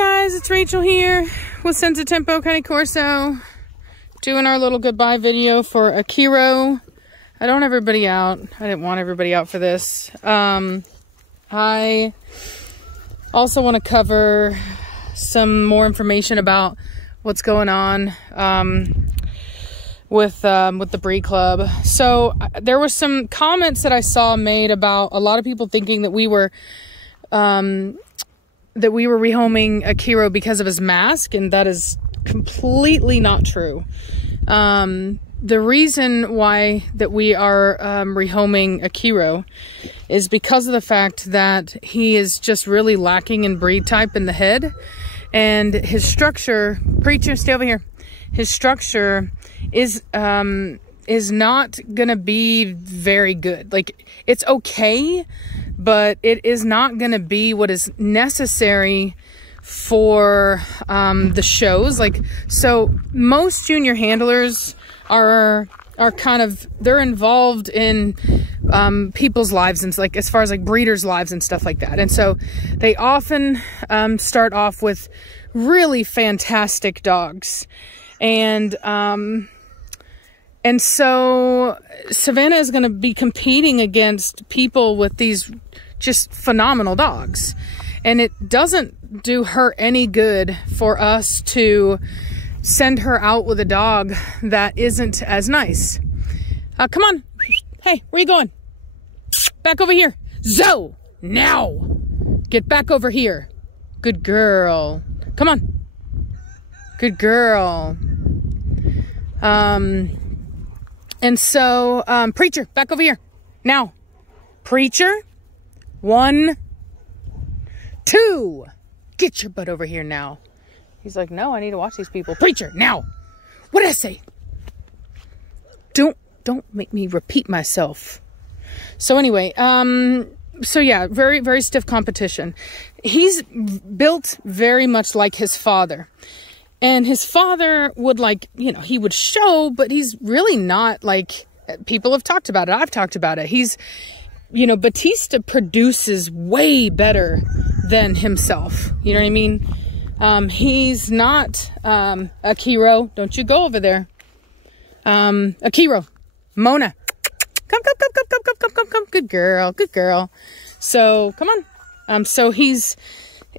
guys, it's Rachel here with Senza Tempo Cane Corso, doing our little goodbye video for Akiro. I don't want everybody out. I didn't want everybody out for this. I also want to cover some more information about what's going on with the Breed Club. So there were some comments that I saw made about a lot of people thinking that we were rehoming Akiro because of his mask, and that is completely not true. The reason why that we are rehoming Akiro is because of the fact that he is just really lacking in breed type in the head, and his structure, Preacher, stay over here. His structure is not gonna be very good. Like, it's okay, but it is not going to be what is necessary for the shows. Like, so most junior handlers are kind of, they're involved in people's lives, and like as far as like breeders' lives and stuff like that. And so they often start off with really fantastic dogs. And so Savannah is going to be competing against people with these just phenomenal dogs. And it doesn't do her any good for us to send her out with a dog that isn't as nice. Come on. Hey, where you going? Back over here. Zoe, now. Get back over here. Good girl. Come on. Good girl. And so, Preacher, back over here. Now. Preacher. 1, 2. Get your butt over here now. He's like, no, I need to watch these people. Preacher, now. What did I say? Don't make me repeat myself. So anyway, so yeah, very, very stiff competition. He's built very much like his father. And his father would, like, you know, he would show, but he's really not, like, people have talked about it. I've talked about it. He's, you know, Batista produces way better than himself. You know what I mean? He's not, Akiro. Don't you go over there. Akiro. Mona. Come. Good girl. Good girl. So, come on. So he's,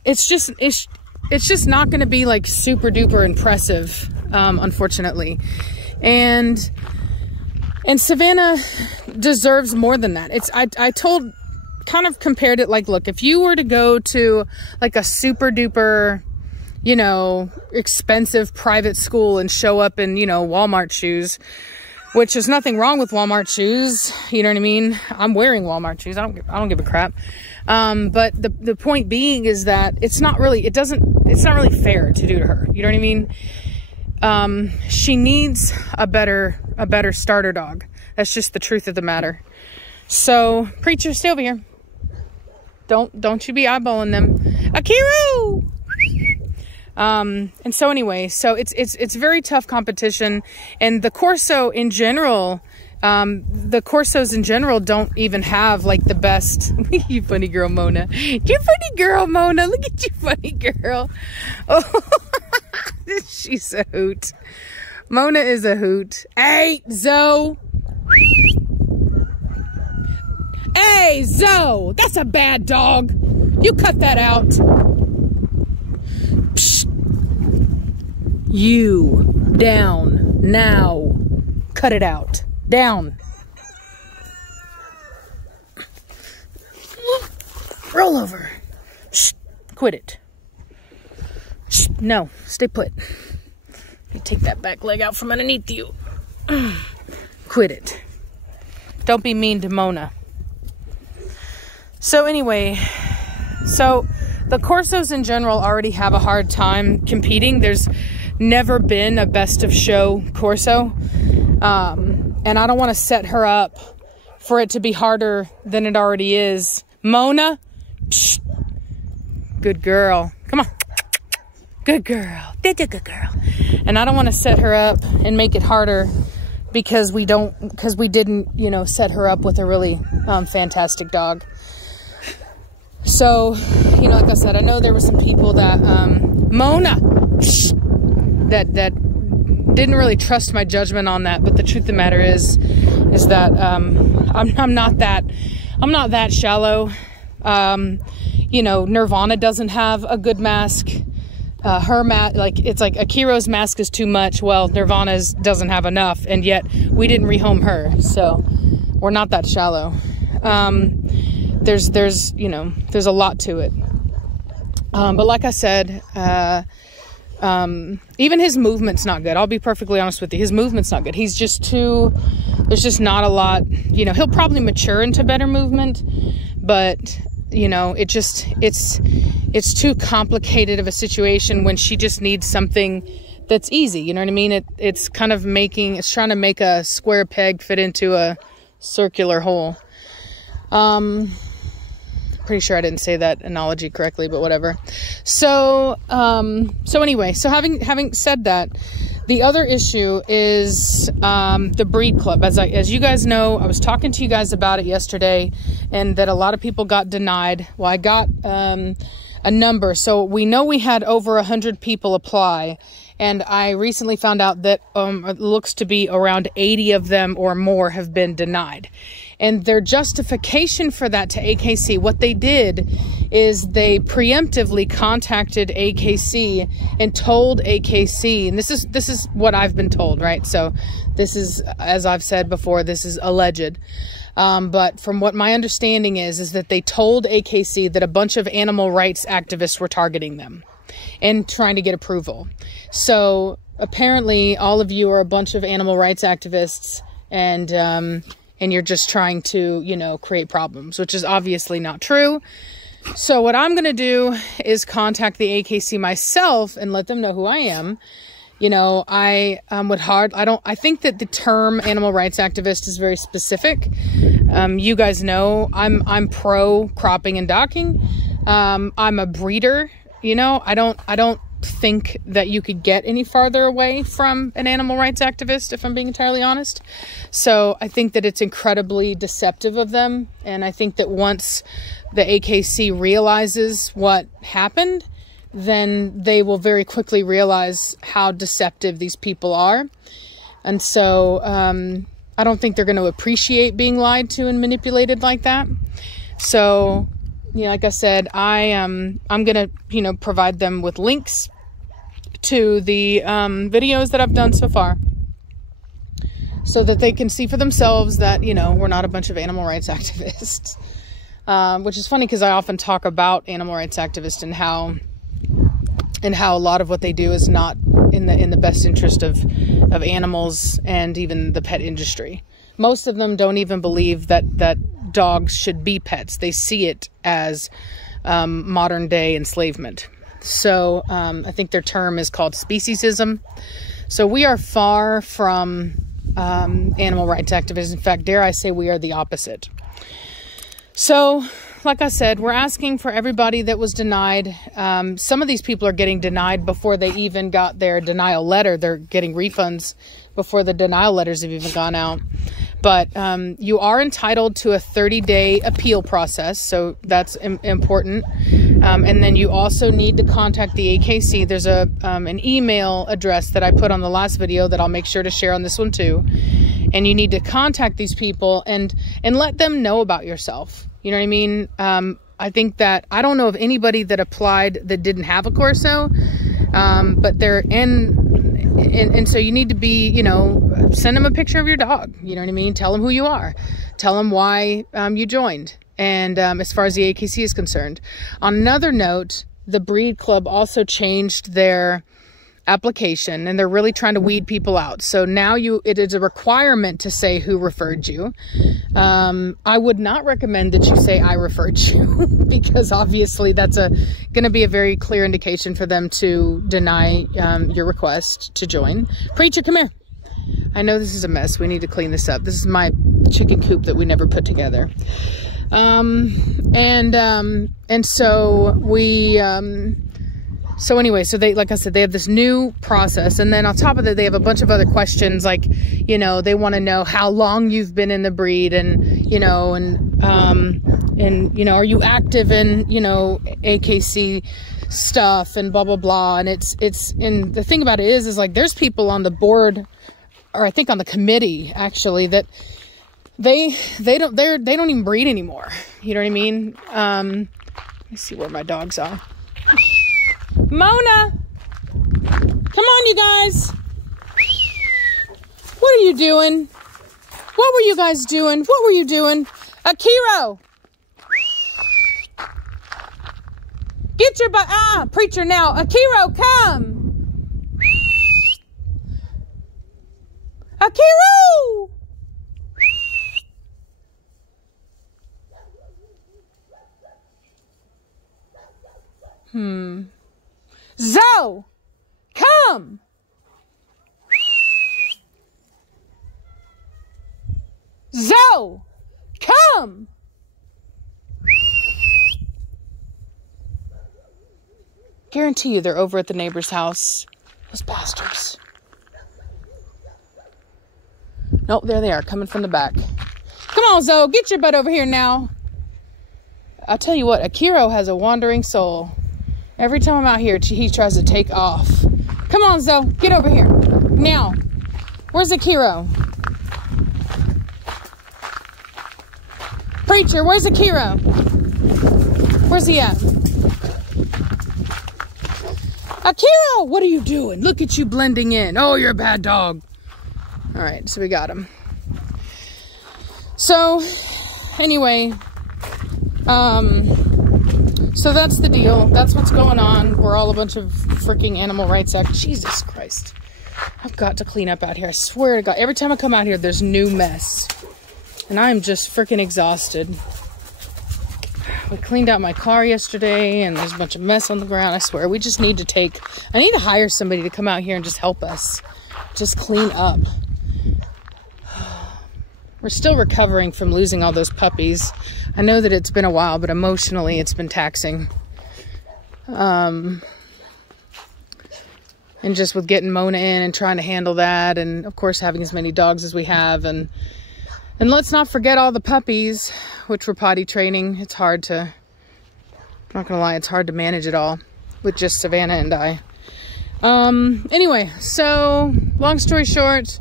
it's just not going to be like super duper impressive, unfortunately. And Savannah deserves more than that. I kind of compared it like, look, if you were to go to like a super duper, you know, expensive private school and show up in, you know, Walmart shoes, which is nothing wrong with Walmart shoes. You know what I mean? I'm wearing Walmart shoes. I don't give a crap. But the point being is that it's not really fair to do to her. You know what I mean? She needs a better starter dog. That's just the truth of the matter. So, Preacher, stay over here. Don't you be eyeballing them. Akiro! And so anyway, so it's very tough competition, and the Corso in general, the Corsos in general don't even have like the best. You funny girl, Mona. You funny girl, Mona. Look at you, funny girl. Oh, she's a hoot. Mona is a hoot. Hey, Zoe. Hey, Zoe. That's a bad dog. You cut that out. Psst. You down now. Cut it out. Down. Roll over. Shh. Quit it. Shh. No. Stay put. You take that back leg out from underneath you. Quit it. Don't be mean to Mona. So anyway, so the Corsos in general already have a hard time competing. There's never been a best of show Corso. And I don't want to set her up for it to be harder than it already is. Mona, psh, good girl. Come on. Good girl. That's a good girl. And I don't want to set her up and make it harder because we didn't, you know, set her up with a really fantastic dog. So, you know, like I said, I know there were some people that, Mona, that didn't really trust my judgment on that. But the truth of the matter is that, I'm not that shallow. You know, Nirvana doesn't have a good mask. Her mask, like, it's like Akiro's mask is too much. Well, Nirvana's doesn't have enough, and yet we didn't rehome her, so we're not that shallow. There's you know, there's a lot to it. But like I said, even his movement's not good. I'll be perfectly honest with you. His movement's not good. He's just too, there's just not a lot, you know, he'll probably mature into better movement, but you know, it's too complicated of a situation when she just needs something that's easy. You know what I mean? It's kind of it's trying to make a square peg fit into a circular hole. Pretty sure I didn't say that analogy correctly, but whatever. So anyway, so having said that, the other issue is the breed club. As you guys know, I was talking to you guys about it yesterday, and that a lot of people got denied. Well, I got a number. So we know we had over 100 people apply, and I recently found out that it looks to be around 80 of them or more have been denied. And their justification for that to AKC, what they did is they preemptively contacted AKC and told AKC, and this is what I've been told, right? So this is, as I've said before, this is alleged. But from what my understanding is that they told AKC that a bunch of animal rights activists were targeting them and trying to get approval. So apparently all of you are a bunch of animal rights activists, and you're just trying to, you know, create problems, which is obviously not true. So what I'm going to do is contact the AKC myself and let them know who I am. You know, I think that the term animal rights activist is very specific. You guys know I'm pro cropping and docking. I'm a breeder. You know, I don't think that you could get any farther away from an animal rights activist, if I'm being entirely honest. So I think that it's incredibly deceptive of them. And I think that once the AKC realizes what happened, then they will very quickly realize how deceptive these people are. And so I don't think they're going to appreciate being lied to and manipulated like that. So, you know, like I said, I'm going to, you know, provide them with links to the videos that I've done so far, so that they can see for themselves that, you know, we're not a bunch of animal rights activists. Which is funny because I often talk about animal rights activists and how a lot of what they do is not in the best interest of animals and even the pet industry. Most of them don't even believe that dogs should be pets. They see it as modern day enslavement. So I think their term is called speciesism. So we are far from animal rights activists. In fact, dare I say we are the opposite. So, like I said, we're asking for everybody that was denied. Some of these people are getting denied before they even got their denial letter. They're getting refunds before the denial letters have even gone out. But you are entitled to a 30-day appeal process, so that's important. And then you also need to contact the AKC. There's an email address that I put on the last video that I'll make sure to share on this one too. And you need to contact these people and let them know about yourself. You know what I mean? I think that, I don't know of anybody that applied that didn't have a Corso, but they're in, and so you need to be, you know, send them a picture of your dog. You know what I mean? Tell them who you are. Tell them why you joined. And as far as the AKC is concerned. On another note, the Breed Club also changed their application, and they're really trying to weed people out. So now it is a requirement to say who referred you. I would not recommend that you say I referred you because obviously that's going to be a very clear indication for them to deny your request to join. Preacher, come here. I know this is a mess. We need to clean this up. This is my chicken coop that we never put together. So anyway, so they, like I said, they have this new process, and then on top of that, they have a bunch of other questions, like, you know, they want to know how long you've been in the breed, and, you know, and And, you know, are you active in, you know, AKC stuff and blah, blah, blah. And and the thing about it is like, there's people on the board, or I think on the committee actually, that they don't even breed anymore. You know what I mean? Let me see where my dogs are. Mona, come on, you guys. What are you doing? What were you guys doing? What were you doing? Akiro! Get your butt. Preacher now. Akiro, come. Akiro! Zoe, come. Zoe, come. Guarantee you they're over at the neighbor's house. Those bastards. Nope, there they are, coming from the back. Come on, Zoe, get your butt over here now. I'll tell you what, Akiro has a wandering soul. Every time I'm out here, he tries to take off. Come on, Zoe, get over here. Now, where's Akiro? Preacher, where's Akiro? Where's he at? Akiro, what are you doing? Look at you blending in. Oh, you're a bad dog. All right, so we got him. So, anyway, so that's the deal. That's what's going on. We're all a bunch of freaking animal rights act. Jesus Christ. I've got to clean up out here. I swear to God. Every time I come out here, there's new mess. And I'm just freaking exhausted. We cleaned out my car yesterday, and there's a bunch of mess on the ground. I swear, we just need to I need to hire somebody to come out here and just help us. Just clean up. We're still recovering from losing all those puppies. I know that it's been a while, but emotionally it's been taxing. And just with getting Mona in and trying to handle that, and of course having as many dogs as we have, and let's not forget all the puppies, which we're potty training. It's hard to, I'm not gonna lie, it's hard to manage it all with just Savannah and I. Anyway, so long story short,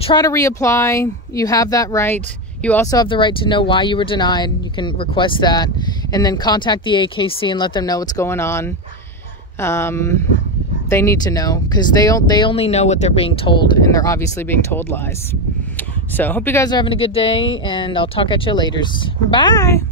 try to reapply. You have that right. You also have the right to know why you were denied. You can request that, and then contact the AKC and let them know what's going on. They need to know, because they only know what they're being told, and they're obviously being told lies. So hope you guys are having a good day, and I'll talk at you later. Bye.